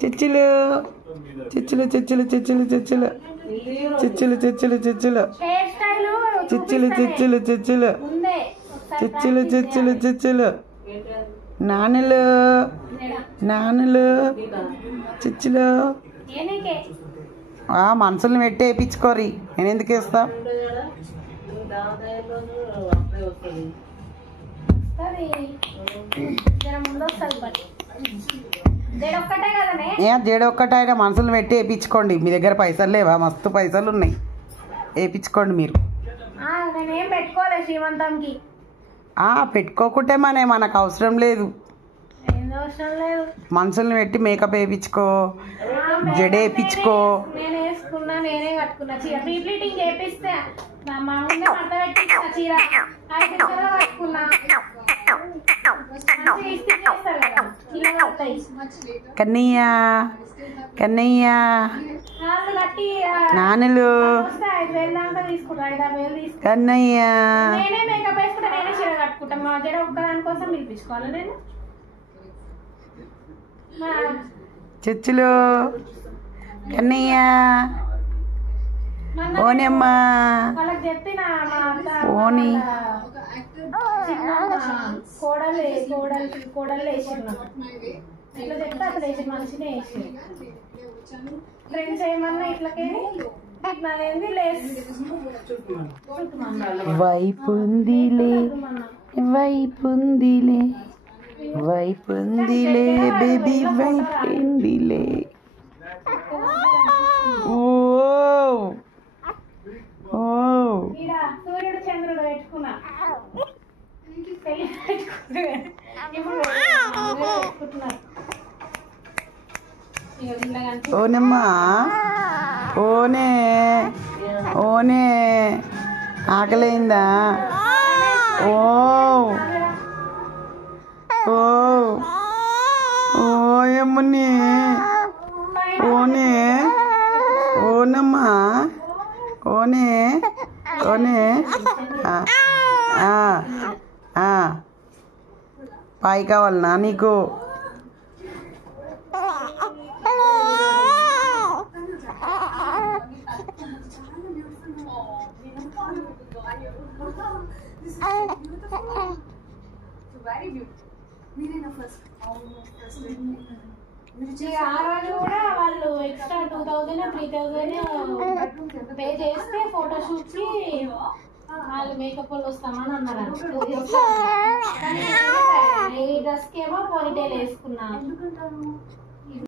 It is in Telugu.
చిచ్చులు చిచ్చులు చిచ్చులు చిచ్చులు చిచ్చులు చిచ్చులు చిచ్చులు చిచ్చులు చిచ్చులు చిచ్చులు చిచ్చులు చిచ్చులు చిచ్చులు చిచ్చులు నానులు నానులు చిచ్చులు మనుషుల్ని పెట్టి వేయించుకోరి. నేను ఎందుకు వేస్తా? జడ ఒక్కటైనా మనుషులు పెట్టి వేయించుకోండి. మీ దగ్గర పైసలు లేవా? మస్తు పైసలు ఉన్నాయి, వేయించుకోండి మీరు. పెట్టుకోకుంటే మనకు అవసరం లేదు. మనుషుల్ని పెట్టి మేకప్ వేయించుకో, జడ వేయించుకో. నేనే కట్టుకున్నా చీర ప్రీప్లీటింగ్ చేపిస్తే కన్నయ్య కన్నయ్య నానులు కన్నయ్య నేనే మేకప్ వేసుకుంటా, నేనే చీర కట్టుకుంటా. మా జడ ఒక్కదాని కోసం పిలిపించుకోవాలి నేను. చిచ్చులు కన్నయ్య ఓనమ్మా వాళ్ళకి చెప్పిన ఓని కోడలు వేసిన ఇట్లా చెప్తే అసలు వేసి మనిషినే వేసి ఫ్రెండ్స్ ఏమన్నా ఇట్లకే వైపుందిలే వైపుందిలే వైపుందిలే బేబీ వైపుందిలే. సూర్యుడు చంద్రుడు పెట్టుకున్నా ఓనమ్మా ఓనే ఓనే ఆకలైందా? ఓ ఓ ఓయమ్మని ఓనే ఓనమ్మా ఓనే ఓనే పాయి కావాలనా నీకు? ఆ రోజు కూడా వాళ్ళు ఎక్స్ట్రా 2000 3000 పే చేస్తే ఫోటోషూట్ కి వాళ్ళు మేకప్ వాళ్ళు వస్తామని అన్నారు. ఈ డ్రెస్ కి ఏమో పోనీటైల్ వేసుకున్నా.